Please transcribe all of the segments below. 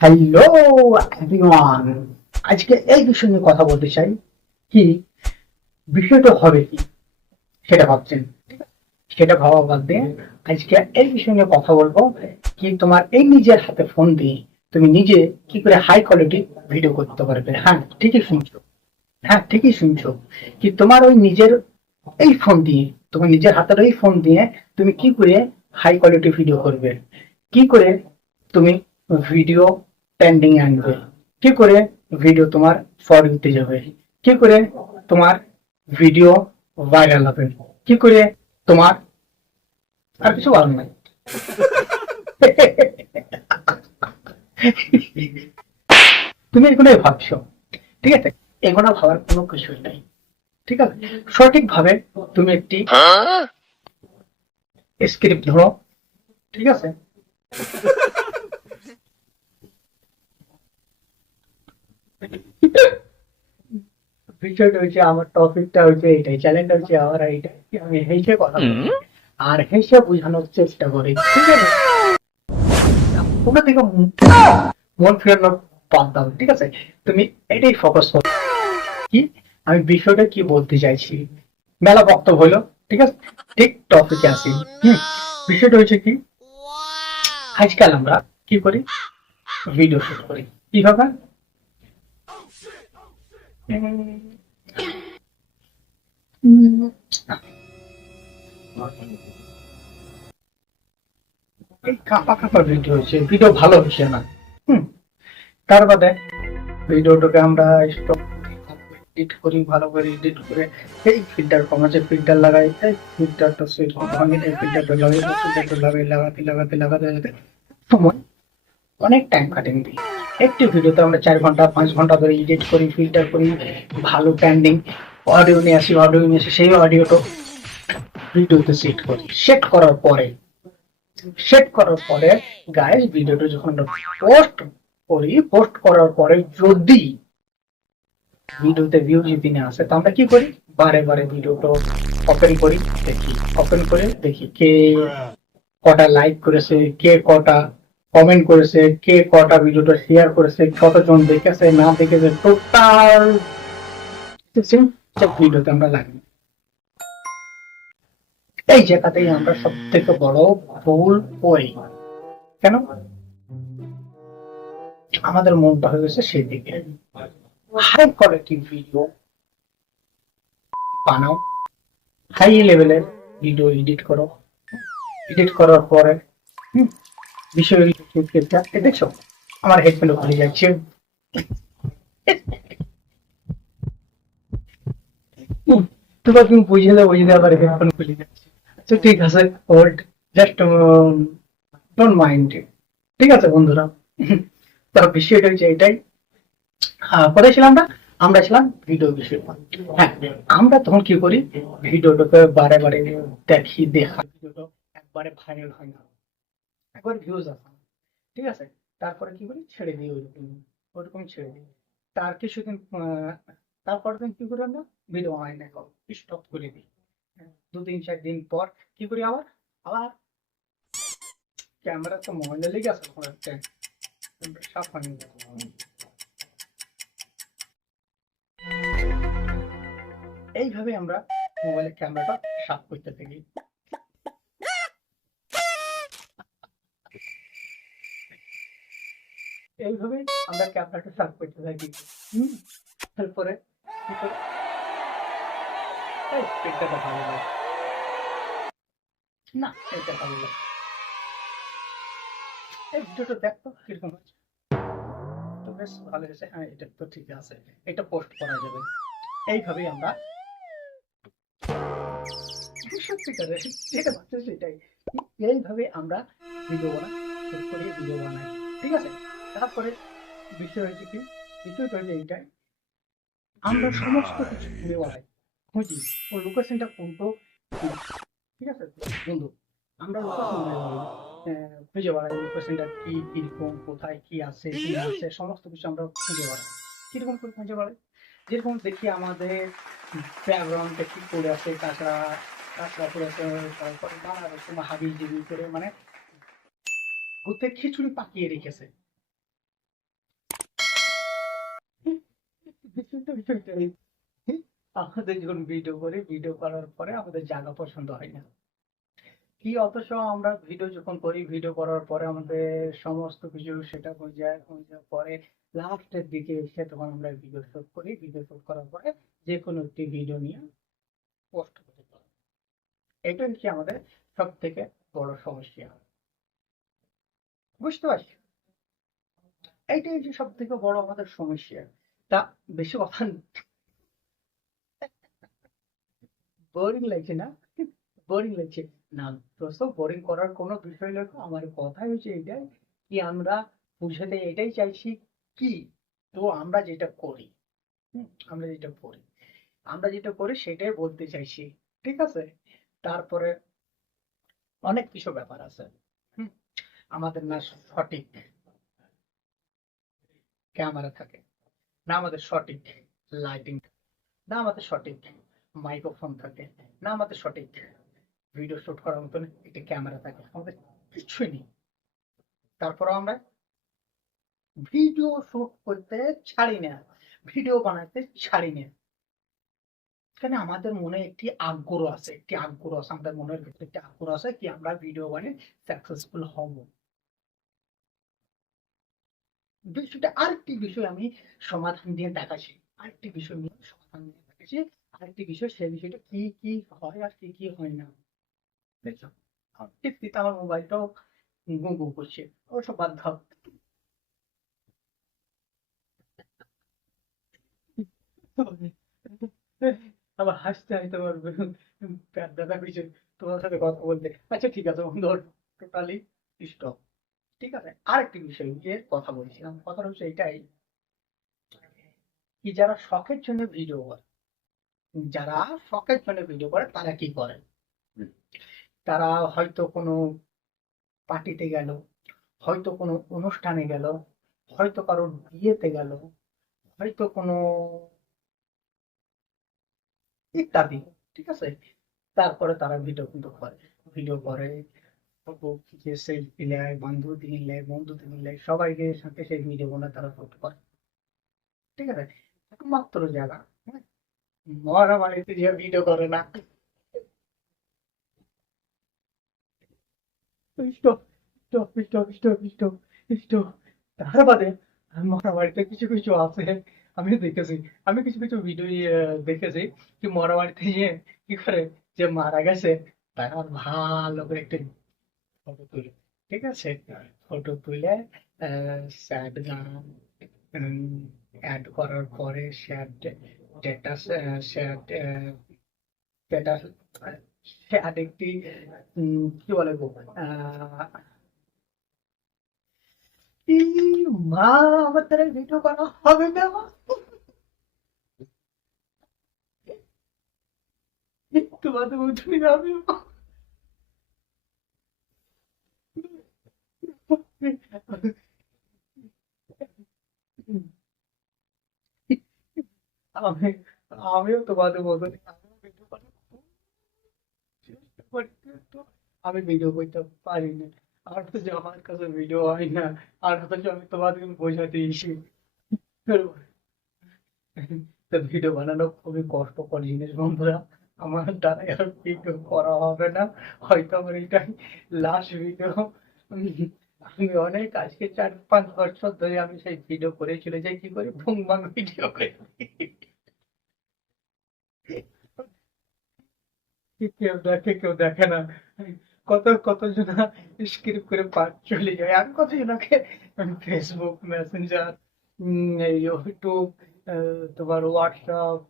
Hello everyone, আজকে এই বিষয় নিয়ে কথা বলতে চাই। কি বিষয়টা হবে কি সেটা ভাবছেন? ঠিক আছে? সেটা ভাবা বাদ দিয়ে আজকে এই বিষয় নিয়ে কথা বলবো। কি তোমার এই নিজের হাতে ফোন দিয়ে তুমি নিজে কি করে হাই কোয়ালিটি ভিডিও করতে পারবে? হ্যাঁ, ঠিকই শুনছো। হ্যাঁ, ঠিকই শুনছো। কি তোমার ওই নিজের এই ফোন দিয়ে, তোমার নিজের হাতের ওই ফোন দিয়ে তুমি কি করে হাই কোয়ালিটি ভিডিও করবে? কি করে তুমি ভিডিও ট্রেন্ডিং আনবে? কি করে ভিডিও তোমার ফর ইউতে যাবে? কি করে তোমার ভিডিও ভাইরাল হবে? কি করে তোমার আর কিছু বলার নাই। তুমি এগুলোই ভাবছো, ঠিক আছে? এগুলো ভাবার কোনো কিছুই নাই, ঠিক আছে? সঠিকভাবে তুমি একটি স্ক্রিপ্ট ধরো, ঠিক আছে? বিষয়টা হচ্ছে, আমার টপিকটা হচ্ছে এইটাই, চ্যালেঞ্জটা হচ্ছে আমার এইটাই, কি আমি হেসে কথা বলি আর হেসে বোঝানোর চেষ্টা করি, ঠিক আছে? তোমরা থেকে মন ফেরানোর বাদ দাও, ঠিক আছে? তুমি এটাই ফোকাস করো। কি আমি বিষয়টা কি বলতে চাইছি, মেলা বক্তব্য হলো, ঠিক আছে? ঠিক টপিকে আসি। হুম বিষয়টা হচ্ছে কি, আজকাল আমরা কি করি, ভিডিও শুট করি কিভাবে? উম, এই কাঁপা কাঁপা ভিডিও হচ্ছে, ভিডিও ভালো হচ্ছে না। হুম তার বাদে ভিডিওটাকে আমরা স্টপ এডিট করি, ভালো করে এডিট করে এই ফিল্টার কমাচ্ছে, ফিল্টার লাগাই, এই ফিল্টারটা সুইচ ভাঙি, এই ফিল্টারটা লাগাই, এই ফিল্টারটা লাগাই, লাগাতে লাগাতে লাগাতে লাগাতে সময় অনেক টাইম কাটেন দিই। একটি ভিডিওতে আমরা 4 ঘন্টা 5 ঘন্টা ধরে এডিট করি, ফিল্টার করি, ভালো ট্রেন্ডিং অডিও নিয়ে আসি, অডিও নিয়ে এসে সেই অডিওটা ভিডিওতে সেট করার পরে গাইস ভিডিওটা যখন আমরা পোস্ট করি, পোস্ট করার পরে যদি ভিডিওতে ভিউ যদি না আসে, তো আমরা কি করি, বারে বারে ভিডিওটা ওপেন করি, দেখি, ওপেন করে দেখি কে কটা লাইক করেছে, কে কটা কমেন্ট করেছে, কে কটা ভিডিওটা শেয়ার করেছে, কতজন দেখেছে না দেখেছে, টোটাল সব ভিডিওতে আমরা লাগি। এই জায়গাতেই আমরা সব থেকে বড় ভুল করি। কেন? আমাদের মনটা হয়ে গেছে সেদিকে। হাই কোয়ালিটি ভিডিও বানাও, হাই লেভেলের ভিডিও এডিট করো, এডিট করার পরে হুম, বিষয় দেখছো আমার হেডফোন খুলে যাচ্ছে। তোমার তুমি বুঝলে আবার হেডফোন খুলে যাচ্ছে। আচ্ছা ঠিক আছে, হোল্ড, জাস্ট ডোন্ট মাইন্ড, ঠিক আছে বন্ধুরা? তো বিষয়টা হচ্ছে এটাই। কোথায় ছিলাম আমরা? আমরা ছিলাম ভিডিও বিষয়। হ্যাঁ, আমরা তখন কি করি, ভিডিওটাকে বারে বারে দেখা ভিডিওটা একবারে ভাইরাল হয় না, একবার ভিউজ আসে না, ঠিক আছে? তারপরে কি করি, ছেড়ে দিই, ওইরকম ওরকম ছেড়ে দিই। তার কিছুদিন তারপর দিন কি করি, আমরা ভিডিও বানাই না, স্টপ করে দিই। 2 3 4 দিন পর কি করি, আবার আবার ক্যামেরা তো ময়লা লেগে আছে, ওখানে একটা সাফ হয়নি। এইভাবে আমরা মোবাইলের ক্যামেরাটা সাফ করতে থাকি। এইভাবে আমরা ক্যামেরাটা সাফ করতে থাকি। হম তারপরে কি করি, এই পিকটা ভালো লাগে না, এটা ভালো লাগে, এই ভিডিওটা দেখতো কিরকম হচ্ছে, তো বেশ ভালো হয়েছে, হ্যাঁ এটা তো ঠিক আছে, এটা পোস্ট করা যাবে। এইভাবেই আমরা সত্যিকারের যেটা ভাবছি সেটাই, এইভাবে আমরা ভিডিও বানাই, শুট করি, ভিডিও বানাই, ঠিক আছে? তারপরে বিষয় হয়েছে কি, বিষয়টা হচ্ছে এইটাই, আমরা সমস্ত কিছু ঘুরে বেড়াই, খুঁজি ও লোকেশনটা কোনটো, ঠিক আছে বন্ধু? আমরা লোকেশন খুঁজে বেড়াই, লোকেশনটা কি, কিরকম, কোথায় কি আছে কি না আছে, সমস্ত কিছু আমরা খুঁজে বেড়াই। কিরকম করে খুঁজে বেড়াই, যেরকম দেখি আমাদের ব্যাকগ্রাউন্ডে কি করে আছে, তাছাড়া তাছাড়া করে আছে, তারপরে নানা রকম হাবি জিবি করে, মানে ভূতে খিচুড়ি পাকিয়ে রেখেছে, বিষয়টা বিষয়টাই আমাদের যখন ভিডিও করি, ভিডিও করার পরে আমাদের জায়গা পছন্দ হয় না কি, অথচ আমরা ভিডিও যখন করি, ভিডিও করার পরে আমাদের সমস্ত কিছু সেটা হয়ে যাওয়ার পরে লাস্টের দিকে এসে তখন আমরা ভিডিও শুট করি, ভিডিও শুট করার পরে যে কোনো একটি ভিডিও নিয়ে পোস্ট করতে পারি। এটা হচ্ছে আমাদের সব থেকে বড় সমস্যা, বুঝতে পারছি। এইটাই হচ্ছে সব থেকে বড় আমাদের সমস্যা। তা বেশি কথা বোরিং লাগছে না? বোরিং লাগছে না? প্রশ্ন বোরিং করার কোনো বিষয় নয়। আমার কথা হচ্ছে এটাই কি, আমরা বুঝাতে এটাই চাইছি কি, তো আমরা যেটা করি, আমরা যেটা করি, আমরা যেটা করি সেটাই বলতে চাইছি, ঠিক আছে? তারপরে অনেক কিছু ব্যাপার আছে। হুম, আমাদের না সঠিক ক্যামেরা থাকে, না আমাদের সঠিক লাইটিং, না আমাদের সঠিক মাইক্রোফোন থাকে, না আমাদের সঠিক ভিডিও শুট করার মতন একটা ক্যামেরা থাকে, আমাদের কিছুই নেই। তারপরে আমরা ভিডিও শুট করতে ছাড়ি না, ভিডিও বানাতে ছাড়ি না। এখানে আমাদের মনে একটি আগ্রহ আছে, একটি আগ্রহ আছে, আমাদের মনের ভিতরে একটি আগ্রহ আছে কি আমরা ভিডিও বানিয়ে সাকসেসফুল হব। বিষয়টা আরেকটি বিষয় আমি সমাধান দিয়ে দেখাচ্ছি, আরেকটি বিষয় নিয়ে সমাধান দিয়ে দেখাচ্ছি, আরেকটি বিষয়, সেই বিষয়টা কি কি হয় আর কি কি হয় না, বুঝছো? ঠিক আমার মোবাইলটাও গু গু করছে, ওসব বাদ দাও। আমার হাসতে হাসতে আমার পেট ব্যথা করছে তোমার সাথে কথা বলতে। আচ্ছা ঠিক আছে বন্ধু, টোটালি স্টপ। ঠিক আছে, আরেকটি বিষয় নিয়ে কথা বলছিলাম, কথা হচ্ছে এটাই কি, যারা শখের জন্য ভিডিও করে, যারা শখের জন্য ভিডিও করে তারা কি করে, তারা হয়তো কোনো পার্টিতে গেল, হয়তো কোনো অনুষ্ঠানে গেল, হয়তো কারোর বিয়েতে গেল, হয়তো কোনো ইত্যাদি, ঠিক আছে? তারপরে তারা ভিডিও কিন্তু করে, ভিডিও করে, ফটো যে সেলফি নেয়, বন্ধুদের নিলে সবাইকে সাথে সেই ভিডিও বানায় তারা পোস্ট করে, ঠিক আছে? একমাত্র জায়গা, হ্যাঁ, মরা বাড়িতে যে ভিডিও করে না। Stop stop stop stop stop stop. তার বাদে মরা বাড়িতে কিছু কিছু আছে, আমি দেখেছি, আমি কিছু কিছু ভিডিও দেখেছি যে মরা বাড়িতে গিয়ে কি করে, যে মারা গেছে তারা ভালো করে একটা ফটো তুলে, ঠিক আছে? ফটো তুলে স্যাড গান অ্যাড করার পরে sad status, sad status, sad একটি কি বলে গো, ই মা, আমার দ্বারা ভিডিও করা হবে না, তোমাদের বুঝবি না আমি আমি আমিও তোমাদের মতন আমিও ভিডিও করার খুব চেষ্টা করি, কিন্তু আমি ভিডিও করতে পারি না। আর তো যে আমার কাছে ভিডিও হয় না, আর অথচ আমি তোমাদের বোঝাতে এসে তো ভিডিও বানানো খুবই কষ্টকর জিনিস বন্ধুরা, আমার দ্বারা আর ভিডিও করা হবে না, হয়তো আমার এটাই লাস্ট ভিডিও। আমি অনেক আজকে 4-5 বছর ধরে আমি সেই ভিডিও করে চলে যাই, কি করে ভুং ভাং ভিডিও করে, কেউ দেখে কেউ দেখে না, কত কত জনা স্ক্রিপ্ট করে পার চলে যায়, আমি কত জনকে ফেসবুক মেসেঞ্জার, ইউটিউব, তোমার হোয়াটসঅ্যাপ,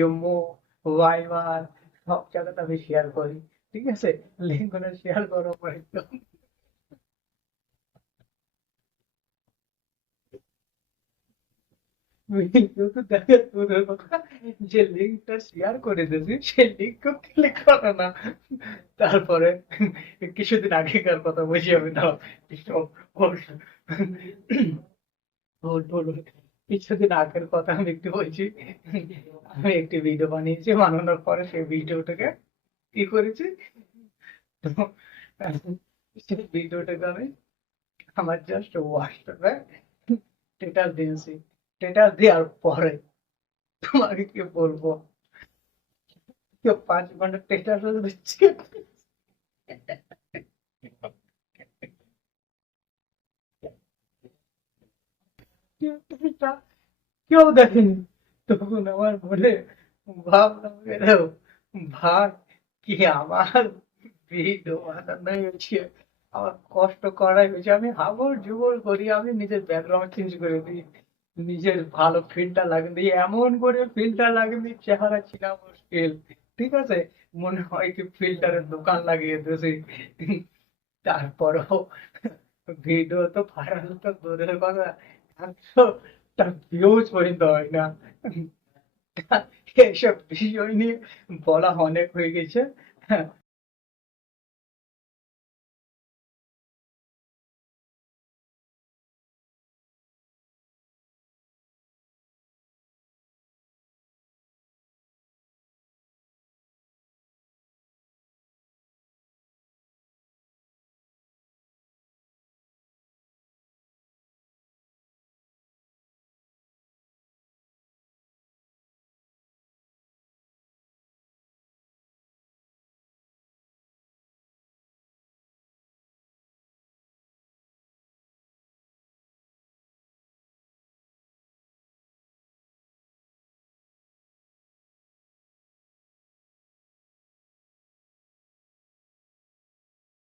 ইমো, ভাইবার, সব জায়গাতে আমি শেয়ার করি, ঠিক আছে? লিঙ্ক করে শেয়ার করার পরে কিন্তু দেখে দূরের কথা, যে লিঙ্কটা শেয়ার করে দিয়েছি সেই লিঙ্ক ক্লিক করে না। তারপরে কিছুদিন আগেকার কথা বলছি আমি, দাও স্টপ, বলুন। কিছুদিন আগের কথা আমি একটু বলছি, আমি একটি ভিডিও বানিয়েছি, বানানোর পরে সেই ভিডিওটাকে কি করেছি, তো সেই ভিডিওটাকে আমি আমার জাস্ট হোয়াটসঅ্যাপে স্ট্যাটাস দিয়েছি, স্ট্যাটাস দেওয়ার পরে তোমাকে কি বলবো, কেউ 5 ঘন্টা টেস্টার দিচ্ছে, কেউ দেখেনি। তখন আমার মনে ভাবলাম গেলেও, ভাই কি আমার ভিডিও বানানো হয়েছে, আমার কষ্ট করাই হয়েছে, আমি হাবড় জুবড় করি, আমি নিজের ব্যাকগ্রাউন্ড চেঞ্জ করে দিই, নিজের ভালো ফিল্টার লাগিয়ে দিই, এমন করে ফিল্টার লাগিয়ে দিই চেহারা ছিনা মুশকিল। ঠিক আছে, মনে হয় কি ফিল্টারের দোকান লাগিয়ে দিয়েছি। তারপরেও ভিডিও তো ভাইরাল তো দূরের কথা, 100টা ভিউজ পর্যন্ত হয় না। এইসব বিষয় নিয়ে বলা অনেক হয়ে গেছে।